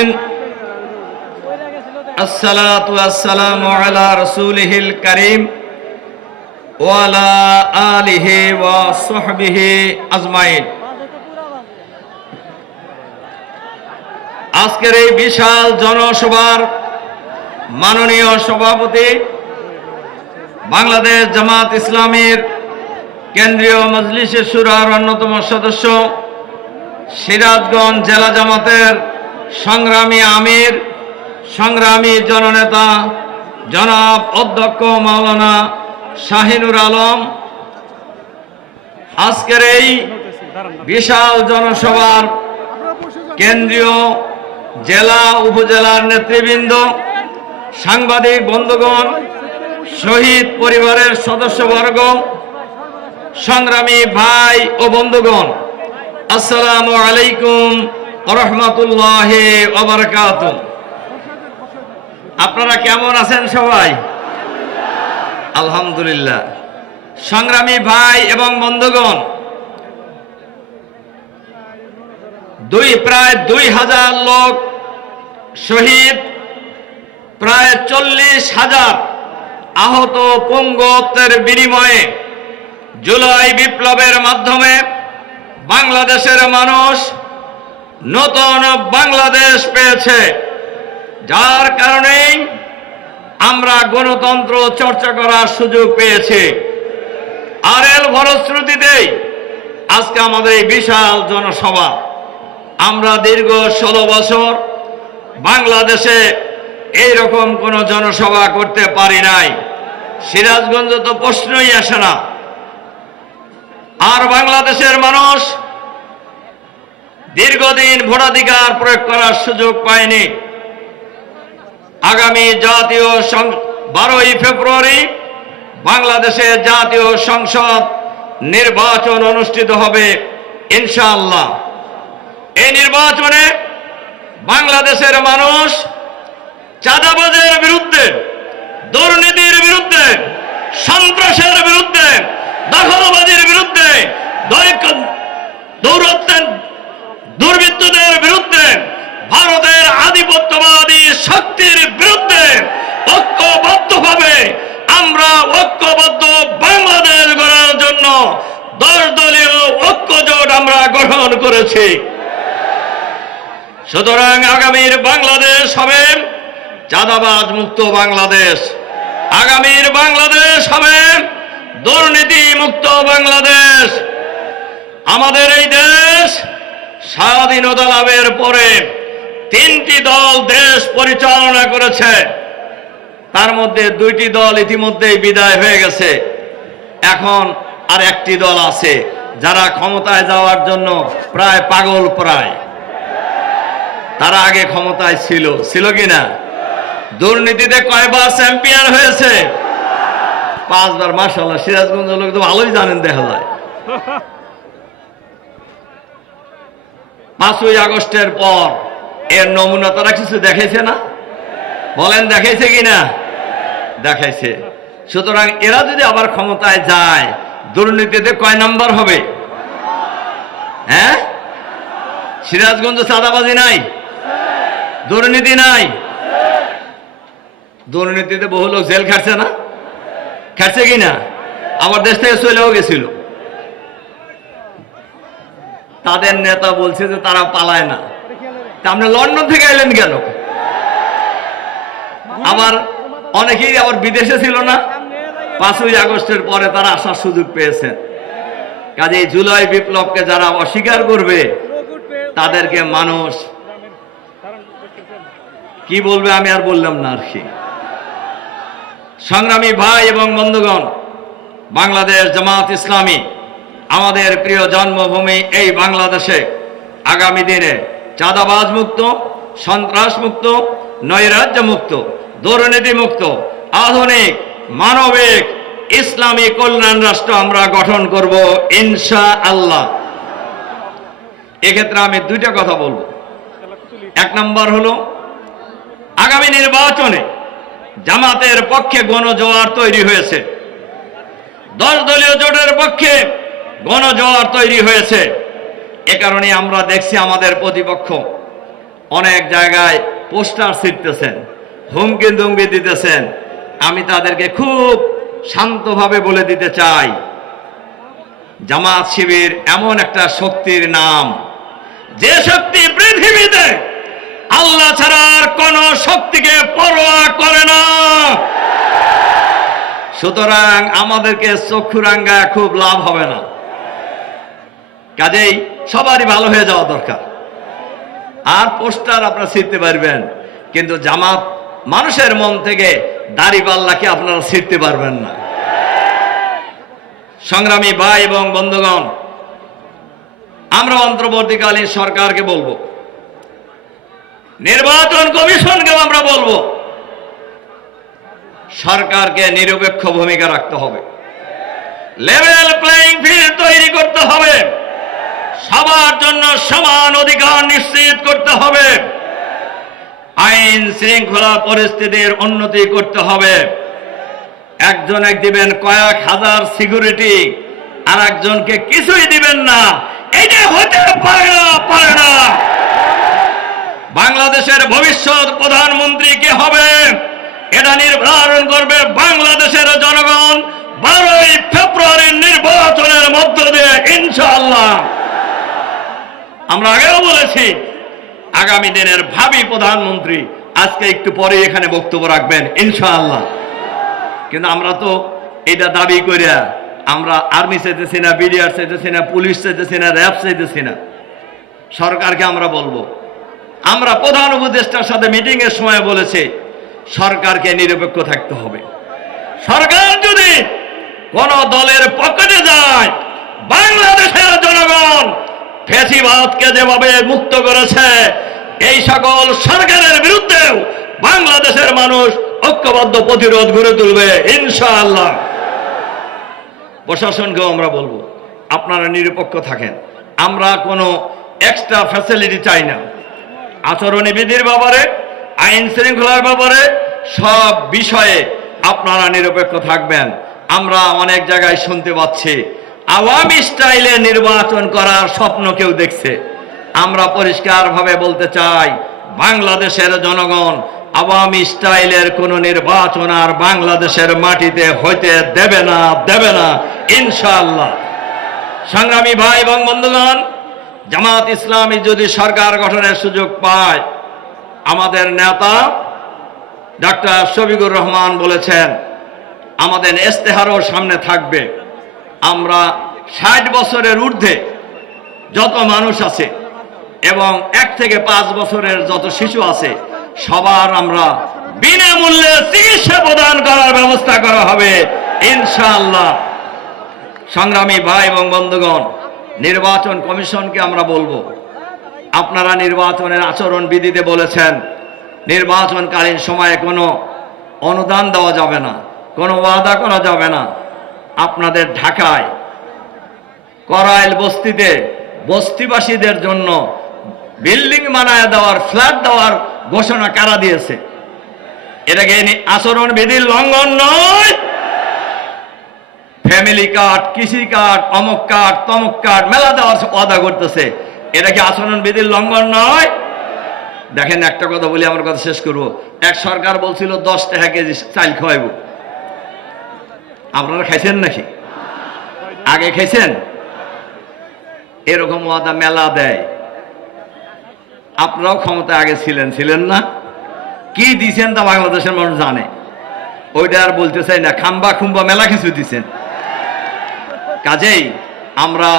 আলামিন আসসালাতু ওয়াসসালামু আলা রাসূলিহিল কারীম ওয়া আলা আলিহি ওয়া সাহবিহি আজমাইন। আজকের এই বিশাল জনসভার মাননীয় সভাপতি, বাংলাদেশ জামাত ইসলামীর কেন্দ্রীয় মজলিসে শুরার অন্যতম সদস্য, সিরাজগঞ্জ জেলা জামাতের সংগ্রামী আমির, সংগ্রামী জননেতা জনাব অধ্যক্ষ মাওলানা শাহিনুর আলম, আজকের এই বিশাল জনসভার কেন্দ্রীয় জেলা উপজেলার নেতৃবৃন্দ, সাংবাদিক বন্ধুগণ, শহীদ পরিবারের সদস্যবর্গ, সংগ্রামী ভাই ও বন্ধুগণ, আসসালামু আলাইকুম ওয়া রাহমাতুল্লাহি ওয়া বারাকাতুহু। আপনারা কেমন আছেন সবাই? আলহামদুলিল্লাহ। সংগ্রামী ভাই এবং বন্ধুগণ, প্রায় 2000 লোক শহীদ, প্রায় 40,000 আহত পঙ্গুত্বের বিনিময়ে জুলাই বিপ্লবের মাধ্যমে বাংলাদেশের মানুষ নতুন বাংলাদেশ পেয়েছে, যার কারণেই আমরা গণতন্ত্র চর্চা করার সুযোগ পেয়েছি। আর এর ফলশ্রুতিতেই আজকে আমাদের এই বিশাল জনসভা। আমরা দীর্ঘ 16 বছর বাংলাদেশে এইরকম কোন জনসভা করতে পারি নাই। সিরাজগঞ্জ তো প্রশ্নই আসে না। আর বাংলাদেশের মানুষ দীর্ঘদিন ভোটাধিকার প্রয়োগ করার সুযোগ পায়নি। আগামী জাতীয় 12ই ফেব্রুয়ারি বাংলাদেশে জাতীয় সংসদ নির্বাচন অনুষ্ঠিত হবে ইনশাআল্লাহ। এই নির্বাচনে বাংলাদেশের মানুষ চাঁদাবাজের বিরুদ্ধে, দুর্নীতির বিরুদ্ধে, সন্ত্রাসের বিরুদ্ধে, দখলবাজির বিরুদ্ধে, দুর্বৃত্তদের বিরুদ্ধে, ভারতের আধিপত্যবাদী শক্তির বিরুদ্ধে ঐক্যবদ্ধভাবে আমরা ঐক্যবদ্ধ বাংলাদেশ গড়ার জন্য 10 দলীয় ঐক্যজোট আমরা গঠন করেছি। সুতরাং আগামীর বাংলাদেশ হবে চাঁদাবাজ মুক্ত বাংলাদেশ, আগামীর বাংলাদেশ হবে দুর্নীতি মুক্ত বাংলাদেশ। আমাদের এই দেশ স্বাধীনতা লাভের পরে 3টি দল দেশ পরিচালনা করেছে, তার মধ্যে 2টি দল ইতিমধ্যেই বিদায় হয়ে গেছে। এখন আর একটি দল আছে যারা ক্ষমতায় যাওয়ার জন্য প্রায় পাগল। তারা আগে ক্ষমতায় ছিল কিনা? দুর্নীতিতে কয়বার চ্যাম্পিয়ন হয়েছে? 5 বার। মাশাআল্লাহ, সিরাজগঞ্জের লোক তো ভালোই জানেন, দেখা যায়। 5ই আগস্টের পর এর নমুনা তারা কিছু দেখাইছে না? বলেন, দেখাইছে কিনা? দেখাইছে। সুতরাং এরা যদি আবার ক্ষমতায় যায়, দুর্নীতিতে কয় নাম্বার হবে? হ্যাঁ, সিরাজগঞ্জে চাঁদাবাজি নাই, দুর্নীতি নাই। দুর্নীতিতে বহু লোক জেল খাটছে না? খাটছে কিনা? আবার দেশ থেকে চলেও গেছিল। তাদের নেতা বলছে যে তারা পালায় না। তা আপনি লন্ডন থেকে এলেন কেন? আবার অনেকেই আবার বিদেশে ছিল না? 5ই আগস্টের পরে তারা আসার সুযোগ পেয়েছেন। কাজেই জুলাই বিপ্লবকে যারা অস্বীকার করবে তাদেরকে মানুষ কি বলবে আমি আর বললাম না আর কি। সংগ্রামী ভাই এবং বন্ধুগণ, বাংলাদেশ জামাত ইসলামী আমাদের প্রিয় জন্মভূমি এই বাংলাদেশে আগামী দিনে চাঁদাবাজ মুক্ত, সন্ত্রাস মুক্ত, নৈরাজ্য মুক্ত, দুর্নীতি মুক্ত, আধুনিক মানবিক ইসলামী কল্যাণ রাষ্ট্র আমরা গঠন করব ইনশাআল্লাহ। এক্ষেত্রে আমি 2টা কথা বলবো। 1 নম্বর হলো, আগামী নির্বাচনে জামাতের পক্ষে গণজোয়ার তৈরি হয়েছে, 10 দলীয় জোটের পক্ষে গণজোয়ার তৈরি হয়েছে। এ কারণে আমরা দেখছি আমাদের প্রতিপক্ষ অনেক জায়গায় পোস্টার ছিটতেছেন, হুমকি দুমকি দিতেছেন। আমি তাদেরকে খুব শান্তভাবে বলে দিতে চাই, জামাত শিবির এমন একটা শক্তির নাম, যে শক্তি পৃথিবীতে আল্লাহ ছাড়ার কোন শক্তিকে পরোয়া করে না। সুতরাং আমাদেরকে চক্ষু রাঙ্গায় খুব লাভ হবে না। কাজেই সবারই ভালো হয়ে যাওয়া দরকার। আর পোস্টার আপনারা ছিঁড়তে পারবেন, কিন্তু জামাত মানুষের মন থেকে দাড়িপাল্লাকে আপনারা ছিঁড়তে পারবেন না। সংগ্রামী ভাই এবং বন্ধুগণ, আমরা অন্তর্বর্তীকালীন সরকারকে বলবো, নির্বাচন কমিশনকেও আমরা বলবো, সরকারকে নিরপেক্ষ ভূমিকা রাখতে হবে, লেভেল প্লেইং ফিল্ড তৈরি করতে হবে, সবার জন্য সমান অধিকার নিশ্চিত করতে হবে, আইন শৃঙ্খলা পরিস্থিতির উন্নতি করতে হবে। একজন দিবেন কয়েক হাজার সিকিউরিটি, আর একজনকে কিছুই দিবেন না, এটা হতে পারে না। বাংলাদেশের ভবিষ্যৎ প্রধানমন্ত্রী কে হবে এটা নির্ধারণ করবে বাংলাদেশের জনগণ 12ই ফেব্রুয়ারির নির্বাচনের মধ্য দিয়ে ইনশাআল্লাহ। আমরা আগেও বলেছি, আগামী দিনের ভাবি প্রধানমন্ত্রী আজকে একটু পরে এখানে বক্তব্য রাখবেন ইনশাআল্লাহ। কিন্তু আমরা তো এটা দাবি করিয়া আমরা আর্মি চাইতেছি না, বিডিআর চাইতেছি না, পুলিশ চাইতেছি না, র্যাব চাইতেছি না। সরকারকে আমরা বলবো, আমরা প্রধান উপদেষ্টার সাথে মিটিং এর সময় বলেছি, সরকারকে নিরপেক্ষ থাকতে হবে। সরকার যদি কোন দলের পকেটে যায়, বাংলাদেশের জনগণ ফ্যাসিবাদকে যেভাবে মুক্ত করেছে, এই সকল সরকারের বিরুদ্ধেও বাংলাদেশের মানুষ ঐক্যবদ্ধ প্রতিরোধ গড়ে তুলবে ইনশাআল্লাহ। প্রশাসনকেও আমরা বলবো, আপনারা নিরপেক্ষ থাকেন। আমরা কোনো এক্সট্রা ফ্যাসিলিটি চাই না। আচরণী বিধির ব্যাপারে, আইন শৃঙ্খলার ব্যাপারে সব বিষয়ে আপনারা নিরপেক্ষ থাকবেন। আমরা অনেক জায়গায় শুনতে পাচ্ছি আওয়ামী স্টাইলে নির্বাচন করার স্বপ্ন কেউ দেখছে। আমরা পরিষ্কারভাবে বলতে চাই, বাংলাদেশের জনগণ আওয়ামী স্টাইলের কোন নির্বাচন আর বাংলাদেশের মাটিতে হইতে দেবে না ইনশাআল্লাহ। সংগ্রামী ভাই এবং বন্ধুগণ, জামাত ইসলামী যদি সরকার গঠনের সুযোগ পায়, আমাদের নেতা ডাক্তার শফিকুর রহমান বলেছেন আমাদের ইস্তেহারও সামনে থাকবে। আমরা 60 বছরের ঊর্ধ্বে যত মানুষ আছে এবং 1 থেকে 5 বছরের যত শিশু আছে, সবার আমরা বিনামূল্যে চিকিৎসা প্রদান করার ব্যবস্থা করা হবে ইনশাআল্লাহ। সংগ্রামী ভাই এবং বন্ধুগণ, নির্বাচন কমিশনকে আমরা বলবো, আপনারা নির্বাচনের আচরণ বিধিতে বলেছেন নির্বাচনকালীন সময়ে কোনো অনুদান দেওয়া যাবে না, কোনো ওয়াদা করা যাবে না। আপনাদের ঢাকায় করাইল বস্তিতে বস্তিবাসীদের জন্য বিল্ডিং বানায় দেওয়ার, ফ্ল্যাট দেওয়ার ঘোষণা কারা দিয়েছে? এটাকে আচরণ বিধির লঙ্ঘন নয়? ফ্যামিলি কার্ড, কৃষি কার্ড, অমুক কার্ড, তমুক কার্ড মেলা দেওয়ার ওয়াদা করতেছে, এটা কি আচরণ বিধির লঙ্ঘন নয়? দেখেন, একটা কথা বলি, আমার কথা শেষ করবো। এক সরকার বলছিল 10 টাকা কেজি চাল খাওয়াইব। আপনারা খাইছেন নাকি? আগে খাইছেন? এরকম ওয়াদা মেলা দেয়। আপনারাও ক্ষমতা আগে ছিলেন না? কি দিছেন তা বাংলাদেশের মানুষ জানে, ওইটা আর বলতে চাই না। খাম্বা খুম্বা মেলা কিছু দিছেন। কাজেই আমরা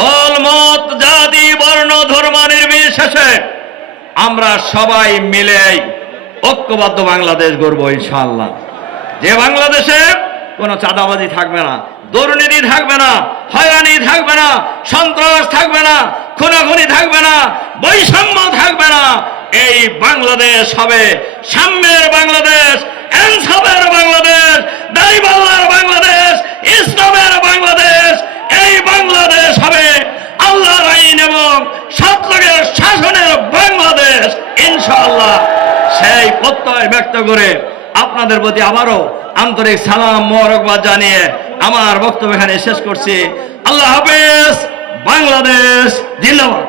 দল মত জাতি বর্ণ ধর্ম নির্বিশেষে আমরা সবাই মিলে ঐক্যবদ্ধ বাংলাদেশ গড়ব ইনশাআল্লাহ। যে বাংলাদেশে কোনো চাঁদাবাজি থাকবে না, দুর্নীতি থাকবে না, হয়রানি থাকবে না, সন্ত্রাস থাকবে না, খুনাখুনি থাকবে না, বৈষম্য থাকবে না। এই বাংলাদেশ হবে সাম্যের বাংলাদেশ, ইনসাফের বাংলাদেশ, দাড়িপাল্লার বাংলাদেশ, ইসলামের বাংলাদেশ। এই বাংলাদেশ হবে আল্লাহর আইন এবং সৎলোকের শাসনের বাংলাদেশ ইনশাআল্লাহ। সেই প্রত্যয় ব্যক্ত করে আপনাদের প্রতি আবারও আন্তরিক সালাম মোবারকবাদ জানিয়ে আমার বক্তব্য এখানে শেষ করছি। আল্লাহ হাফেজ। বাংলাদেশ জিন্দাবাদ।